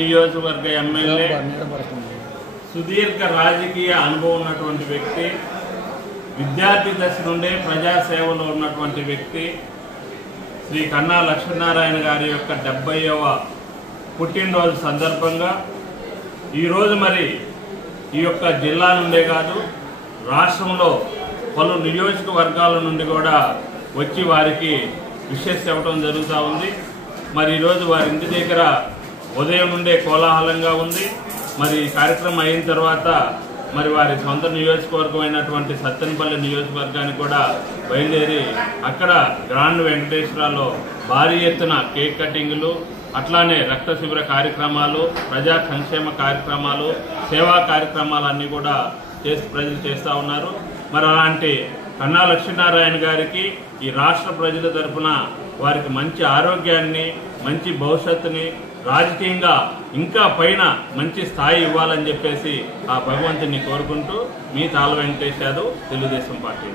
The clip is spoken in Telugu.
నియోజకవర్గ ఎమ్మెల్యే సుదీర్ఘ రాజకీయ అనుభవం ఉన్నటువంటి వ్యక్తి, విద్యార్థి దశ నుండే ప్రజాసేవలో ఉన్నటువంటి వ్యక్తి శ్రీ కన్నా లక్ష్మీనారాయణ గారి యొక్క 70వ పుట్టినరోజు సందర్భంగా ఈరోజు మరి ఈ యొక్క జిల్లా నుండే కాదు రాష్ట్రంలో పలు నియోజకవర్గాల నుండి కూడా వచ్చి వారికి విషెస్ ఇవ్వడం జరుగుతూ ఉంది. మరి ఈరోజు వారి ఇంటి దగ్గర ఉదయం నుండే కోలాహలంగా ఉంది. మరి కార్యక్రమం అయిన తర్వాత మరి వారి సొంత నియోజకవర్గం అయినటువంటి సత్తెనపల్లి నియోజకవర్గానికి కూడా బయలుదేరి అక్కడ గ్రాండ్ వెంకటేశ్వరలో భారీ ఎత్తున కేక్ కటింగ్లు, అట్లానే రక్త శిబిర కార్యక్రమాలు, ప్రజా సంక్షేమ కార్యక్రమాలు, సేవా కార్యక్రమాలు అన్నీ కూడా ప్రజలు చేస్తూ ఉన్నారు. మరి అలాంటి కన్నా లక్ష్మీనారాయణ గారికి ఈ రాష్ట్ర ప్రజల తరఫున వారికి మంచి ఆరోగ్యాన్ని, మంచి భవిష్యత్తుని, రాజకీయంగా ఇంకా పైన మంచి స్థాయి ఇవ్వాలని చెప్పేసి ఆ భగవంతుని కోరుకుంటూ మీ తాళ్ళ వెంకటేష్ యాదవ్, తెలుగుదేశం పార్టీ.